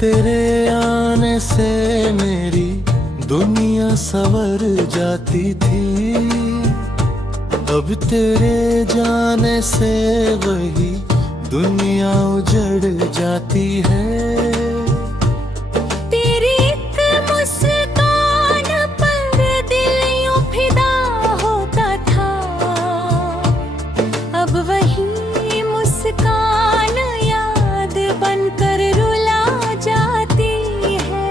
तेरे आने से मेरी दुनिया संवर जाती थी, अब तेरे जाने से वही दुनिया उजड़ जाती है। तेरी एक मुस्कान पर दिल यूं फिदा होता था, अब वही मुस्कान याद बनकर रुला जाती है।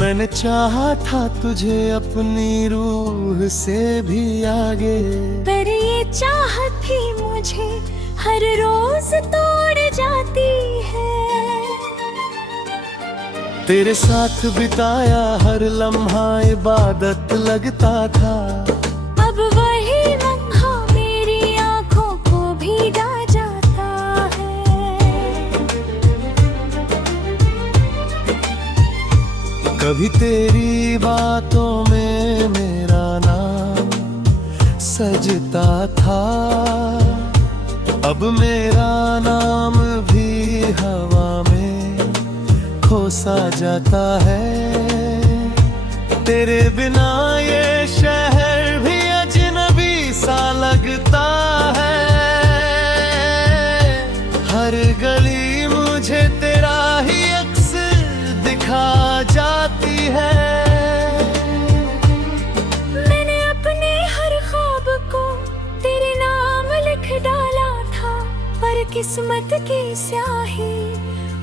मैंने चाहा था तुझे अपनी रूह से भी आगे, पर ये चाहत ही मुझे हर रोज तोड़ जाती है। तेरे साथ बिताया हर लम्हा इबादत लगता था, अब वही लम्हा मेरी आंखों को भीगा जाता है। कभी तेरी बातों में मेरा नाम सजता था, अब मेरा नाम भी हवा में खोसा जाता है। तेरे बिना ये शहर भी अजनबी सा लगता है, हर गली मुझे तेरा ही अक्स दिखा जाती है। मैंने अपने हर ख्वाब को तेरे नाम लिख डाला था, पर किस्मत की स्याही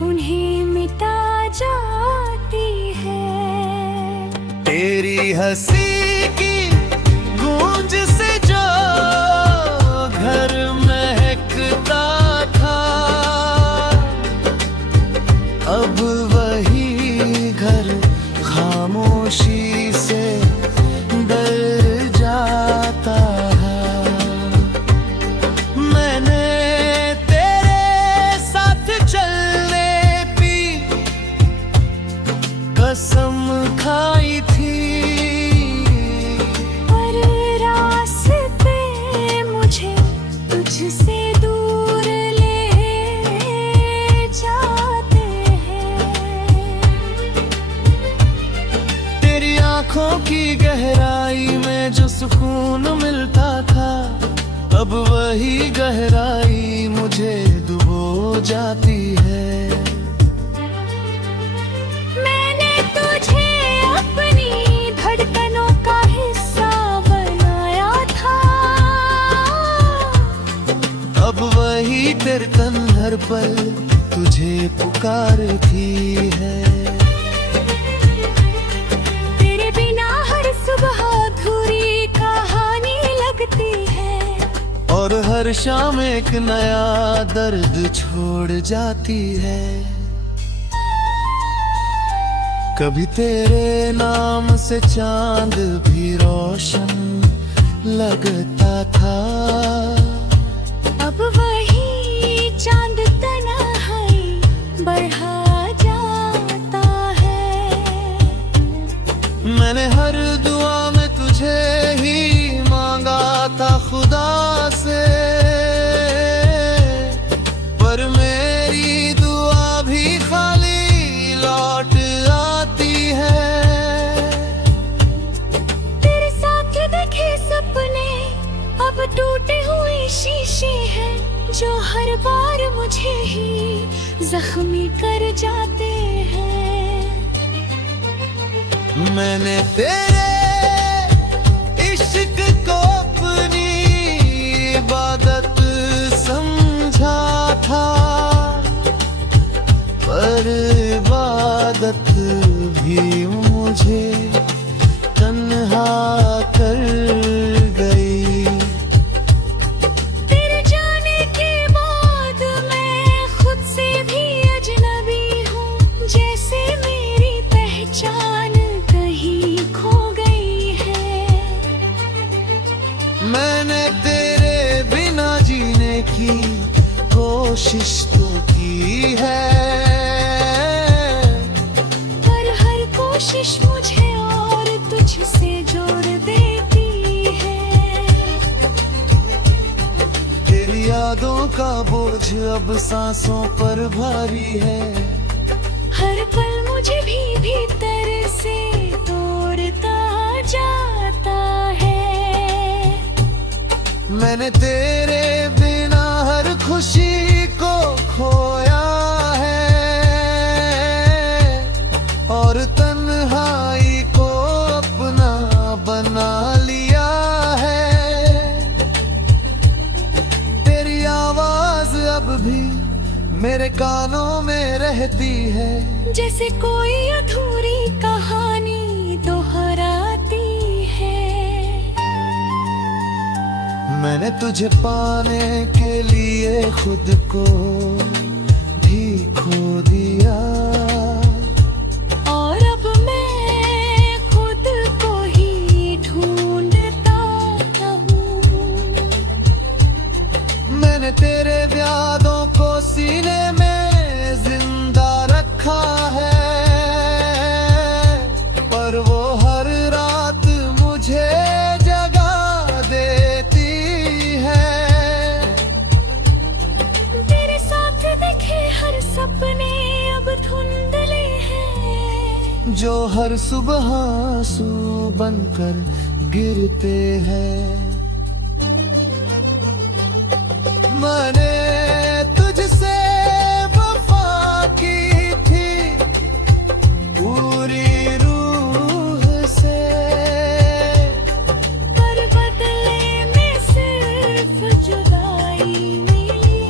उन्हें मिटा जाती है। तेरी हंसी की गूंज से जो घर महकता था, अब वही घर खामोशी से डर जाता है। मैंने तेरे साथ चलने की कसम खाई थी, पर रास्ते मुझे तुझसे दूर ले जाते हैं। तेरी आंखों की गहराई में जो सुकून मिलता था, अब वही गहराई मुझे डुबो जाती है। मैंने तुझे अपनी धड़कनों का हिस्सा बनाया था, अब वही धड़कन हर पल तुझे पुकारती है। तेरे बिना हर सुबह अधूरी कहानी लगती है, और हर शाम एक नया दर्द छोड़ जाती है। कभी तेरे नाम से चांद भी रोशन लगता था, अब वही चांद तन्हाई बढ़ा जाता है। मैंने हर दुआ में तुझे ही मांगा था खुदा से, पर मेरी दुआ भी खाली लौट आती है। तेरे साथ देखे सपने अब टूटे हुए शीशे हैं, जो हर बार मुझे ही जख्मी कर जाते हैं। मैंने तेरे इश्क को अपनी इबादत समझा था, पर इबादत भी मुझे तन्हा कर गई। तेरे जाने के बाद मैं खुद से भी अजनबी हूँ, जैसे मेरी पहचान कहीं खो गई है। मैंने तेरे बिना जीने की कोशिश तो की है, पर हर कोशिश मुझे और का बोझ अब सांसों पर भारी है। हर पल मुझे भी भीतर से तोड़ता जाता है। मैंने तेरे बिना हर खुशी को खोया है और तन्हाई को अपना बना लिया है। तेरी आवाज अब भी मेरे कानों में रहती है, जैसे कोई अधूरी कहानी दोहराती है। मैंने तुझे पाने के लिए खुद को भी खो दिया और अब मैं खुद को ही ढूंढता हूँ। मैंने तेरे यादों को सीने में जिंदा रखा है, पर वो हर रात मुझे जगा देती है। तेरे साथ देखे हर सपने अब धुंधले हैं, जो हर सुबह आंसू बनकर गिरते हैं। मैंने तुझसे वफा की थी पूरी रूह से, पर बदले में सिर्फ जुदाई मिली।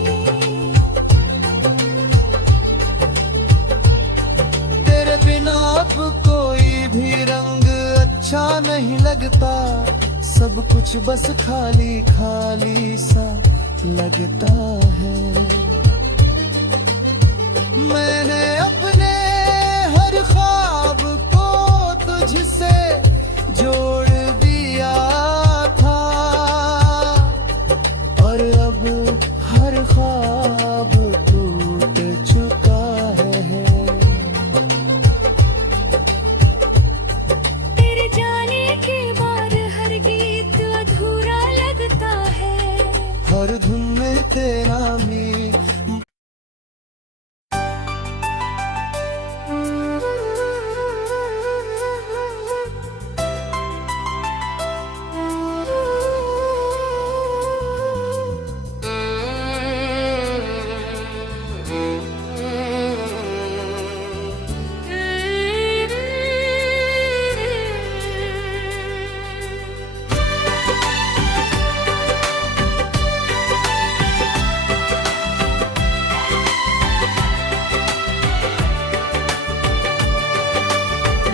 तेरे बिना अब कोई भी रंग अच्छा नहीं लगता, सब कुछ बस खाली खाली सा लगता है। मैंने अपने हर ख्वाब को तुझसे जोड़ दिया था और अब हर ख्वाब टूट चुका है। तेरे जाने के बाद हर गीत अधूरा लगता है, हर धुन में तेरा मीत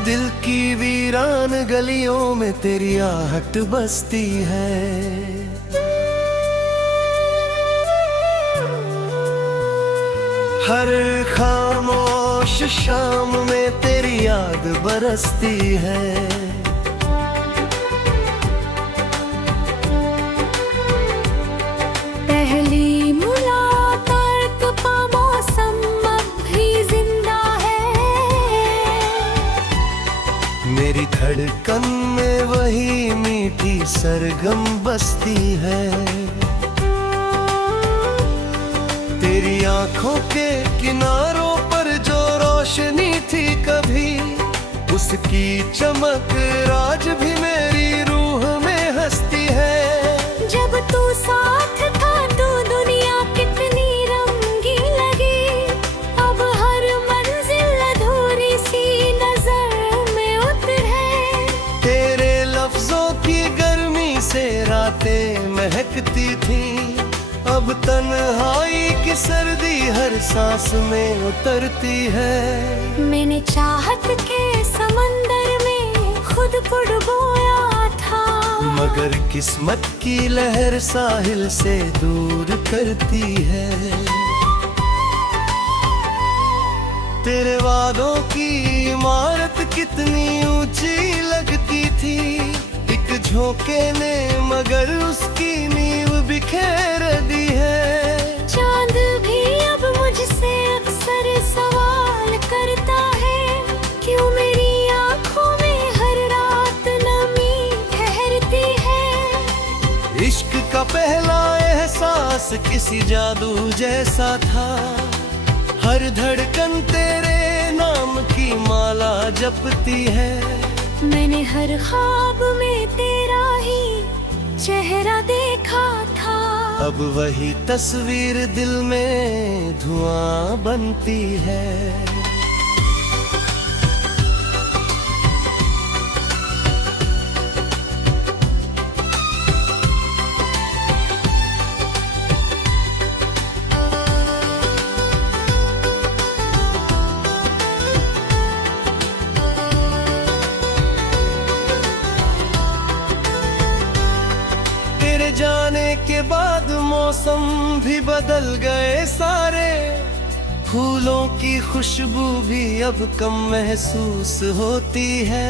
दिल की वीरान गलियों में तेरी आहट बसती है। हर खामोश शाम में तेरी याद बरसती है। पहली मुलाकात का मौसम अब भी जिंदा है। मेरी धड़कन में वही मीठी सरगम बसती है। तेरी आंखों के किनारों पर जो रोशनी थी कभी, उसकी चमक आज भी मेरी रूह में हंसती है। जब तू साथ था तो दुनिया कितनी रंगीन लगी, अब हर मंजिल अधूरी सी नजर में उतरे। तेरे लफ्जों की गर्मी से रातें महकती थी, अब तन्हाई की सर्दी हर सांस में उतरती है। मैंने चाहत के समंदर में खुद को डुबोया था, मगर किस्मत की लहर साहिल से दूर करती है। तेरे वादों की इमारत कितनी ऊंची लगती थी, एक झोंके ने मगर उसकी नींव बिखेर दी है। चांद भी अब मुझसे अक्सर सवाल करता है, क्यों मेरी आंखों में हर रात नमी ठहरती है। इश्क का पहला एहसास एहसास किसी जादू जैसा था। हर धड़कन तेरे नाम की माला जपती है। मैंने हर ख्वाब में तेरा ही चेहरा देखा था। अब वही तस्वीर दिल में धुआं बनती है। जाने के बाद मौसम भी बदल गए सारे। फूलों की खुशबू भी अब कम महसूस होती है।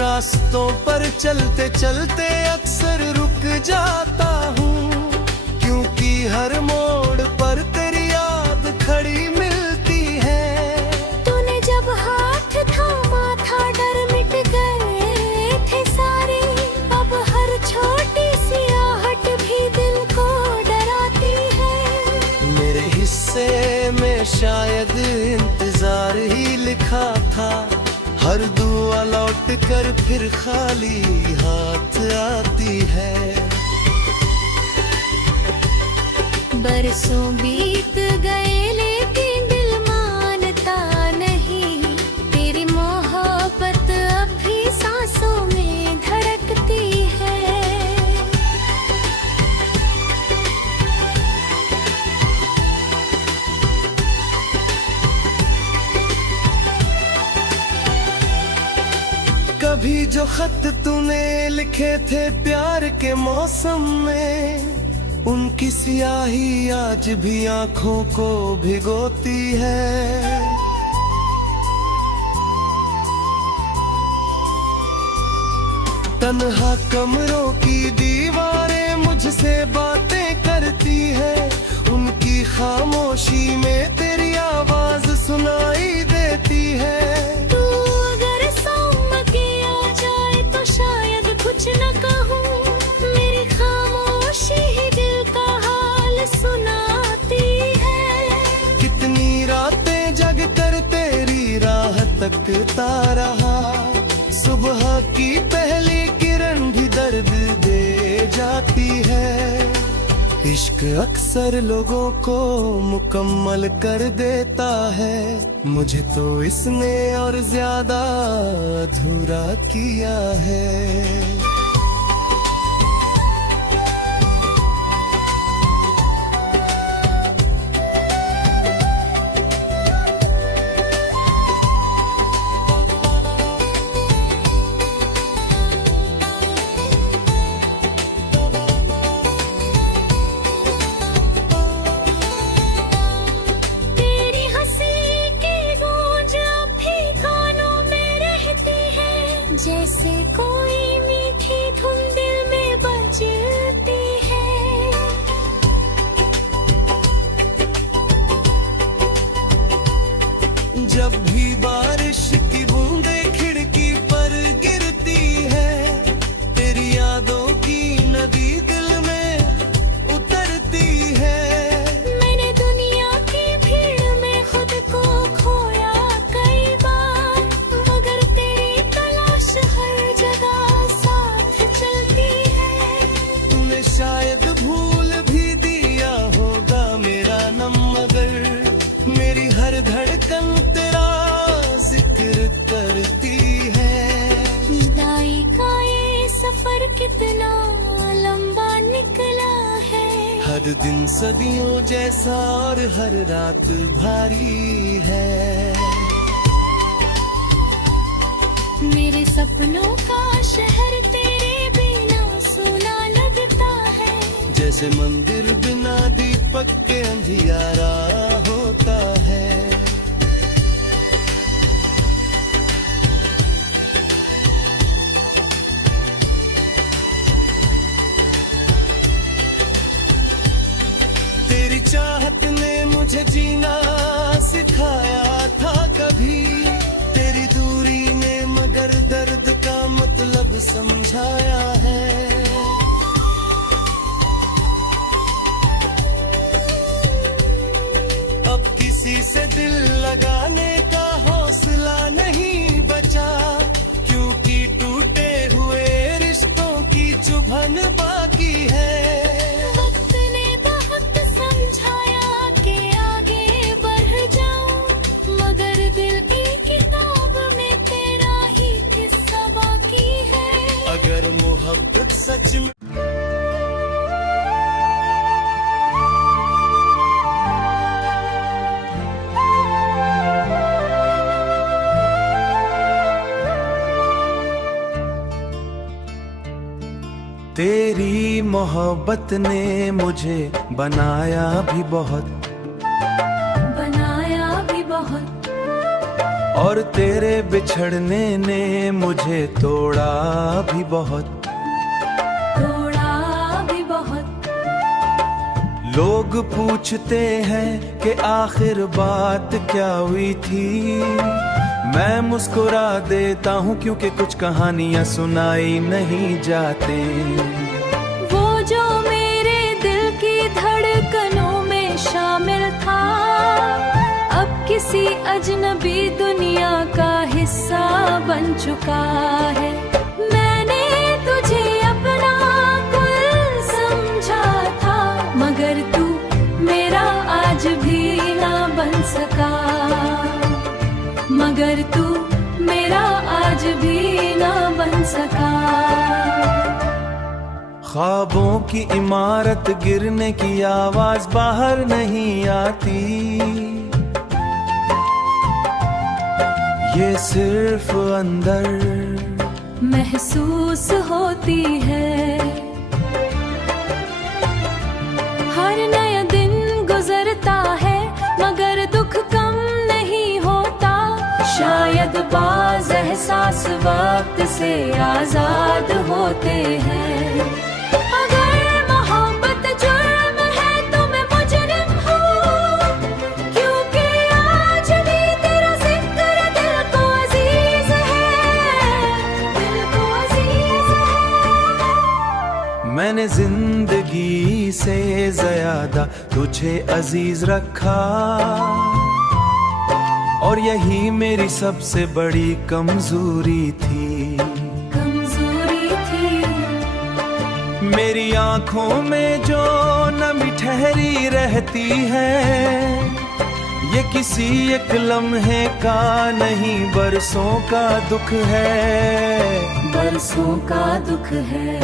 रास्तों पर चलते चलते अक्सर रुक जाता हूँ, क्योंकि हर मोड़ पर तेरी याद खड़ी मिलती है। तूने जब हाथ थामा था डर मिट गए थे सारे। अब हर छोटी सी आहट भी दिल को डराती है। मेरे हिस्से में शायद इंतजार ही लिखा था। हर दुआ लौट कर फिर खाली हाथ आती है। बरसों बीत गए लेकिन दिल मानता नहीं। तेरी मोहब्बत अब भी सांसों में धड़कती है। कभी जो खत तूने लिखे थे प्यार के मौसम में, उनकी स्याही आज भी आंखों को भिगोती है। तन्हा कमरों की दीवारें मुझसे बातें करती है। उनकी खामोशी में तेरी आवाज सुनाई देती है। तू अगर सामने के आ जाए तो शायद कुछ न कहूँ। मेरी खामोशी ही दिल का हाल सुनाती है। कितनी रातें जग कर तेरी राह तकता रहा। सुबह की पहली किरण भी दर्द दे जाती है। इश्क अक्सर लोगों को मुकम्मल कर देता है। मुझे तो इसने और ज्यादा अधूरा किया है। जैसे कोई मीठी धुन दिल में बजती है। जब भी बारिश की बूंदें खिड़की पर गिरती है, तेरी यादों की नदी दिल में उतरती है। मैंने दुनिया की भीड़ में खुद को खोया कई बार, मगर तेरी तलाश हर जगह साथ चलती है। तूने शायद भूल भी दिया होगा मेरा नम, मगर मेरी हर धड़कन तेरा जिक्र करती है। जुदाई का ये सफर कितना लंबा निकला है। हर दिन सदियों जैसा और हर रात भारी है। मेरे सपनों का शहर तेरे बिना सुना लगता है। जैसे मंदिर बिना दीपक के अंधियारा होता है। तेरी चाहत ने मुझे जीना सिखाया था कभी। तेरी दूरी ने मगर दर्द का मतलब सब समझाया है। अब किसी से दिल लगाने का हौसला नहीं बचा, क्योंकि टूटे हुए रिश्तों की चुभन बाकी है। वक्त ने बहुत समझाया कि आगे बढ़ जाऊं, मगर दिल की किताब में तेरा ही किस्सा बाकी है। अगर मोहब्बत सच में तेरी मोहब्बत ने मुझे बनाया भी बहुत, बनाया भी बहुत, और तेरे बिछड़ने ने मुझे तोड़ा भी बहुत, तोड़ा भी बहुत। लोग पूछते हैं कि आखिर बात क्या हुई थी। मैं मुस्कुरा देता हूँ क्योंकि कुछ कहानियाँ सुनाई नहीं जाते। वो जो मेरे दिल की धड़कनों में शामिल था, अब किसी अजनबी दुनिया का हिस्सा बन चुका है। मैंने तुझे अपना कुल समझा था, मगर तू मेरा आज भी ना बन सका, मगर तू मेरा आज भी ना बन सका। ख्वाबों की इमारत गिरने की आवाज बाहर नहीं आती, ये सिर्फ अंदर महसूस होती है। हर नया दिन गुजरता है, मगर दुख कम नहीं होता। शायद बाज़ एहसास वक्त से आजाद होते हैं। अगर मोहब्बत जुर्म है तो मैं मुजरिम हूँ, क्योंकि आज भी तेरा जिक्र दिल को अजीज है, दिल को अजीज है। मैंने जिंदगी से ज्यादा तुझे अजीज रखा, और यही मेरी सबसे बड़ी कमजोरी थी, कमजोरी थी। मेरी आंखों में जो नमी ठहरी रहती है, ये किसी एक लम्हे का नहीं बरसों का दुख है, बरसों का दुख है।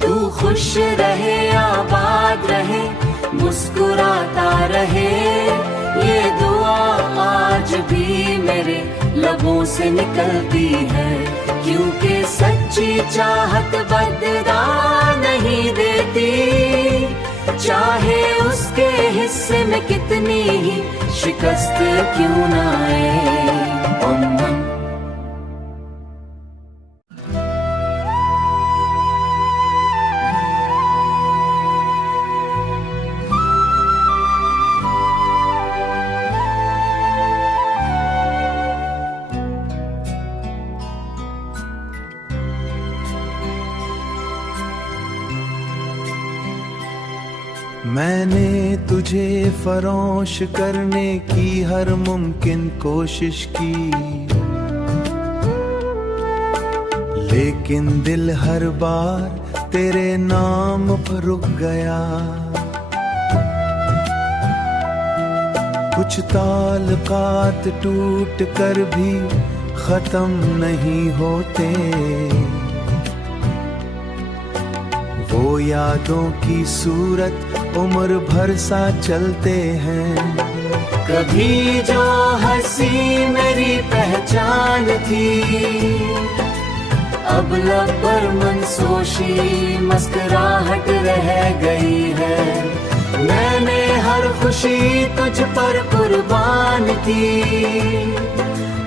तू खुश रहे, आबाद रहे, मुस्कुराता रहे, ये दुआ आज भी मेरे लबों से निकलती है। क्योंकि सच्ची चाहत बदला नहीं देती, चाहे उसके हिस्से में कितनी ही शिकस्त क्यों ना आए। मैंने तुझे फरोश करने की हर मुमकिन कोशिश की, लेकिन दिल हर बार तेरे नाम पर रुक गया। कुछ ताल्लुकात टूट कर भी खत्म नहीं होते, वो यादों की सूरत उम्र भर सा चलते हैं। कभी जो हंसी मेरी पहचान थी, अब लब पर मनसोशी मुस्कुराहट रह गई है। मैंने हर खुशी तुझ पर कुर्बान की,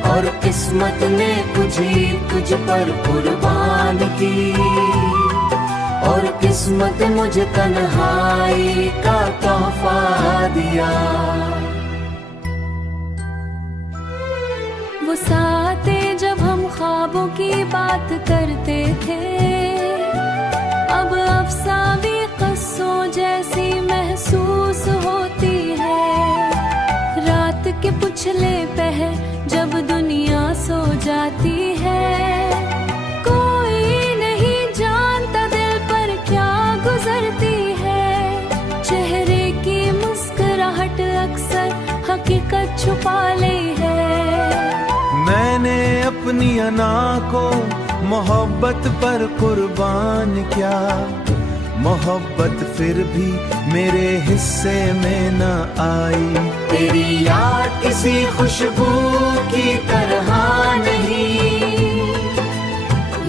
और किस्मत ने तुझ पर कुर्बान की, और किस्मत मुझे तन्हाई का तोहफा दिया। वो साते जब हम ख्वाब ख्वाबों की बात करते थे, अब अफसावी क़स्सों जैसी महसूस होती है। रात के पुछले पहर जब दुनिया सो जाती है, कोई नहीं जानता दिल पर क्या गुजरती है। चेहरे की मुस्कुराहट अक्सर हकीकत छुपा ली है। मैंने अपनी अना को मोहब्बत पर कुर्बान किया, मोहब्बत फिर भी मेरे हिस्से में न आई। तेरी याद किसी खुशबू की तरह नहीं,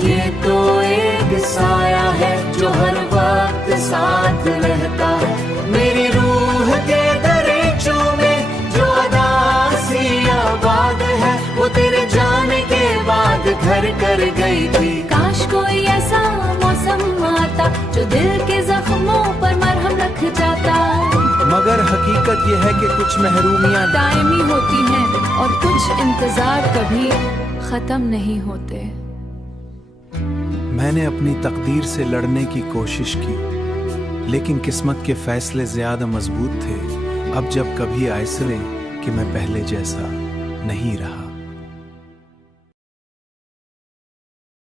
ये तो एक साया है जो हर वक्त साथ रहता है। मेरी रूह के दरीचों में जो अदा सी आबाद है, वो तेरे जाने के बाद घर कर गई थी। काश कोई ऐसा मौसम आता जो दिल के जख्मों पर मरहम रख जाता, मगर हकीकत यह है कि कुछ महरूमियां दायमी होती हैं और कुछ इंतजार कभी खत्म नहीं होते। मैंने अपनी तकदीर से लड़ने की कोशिश की, लेकिन किस्मत के फैसले ज्यादा मजबूत थे। अब जब कभी आयसरे कि मैं पहले जैसा नहीं रहा।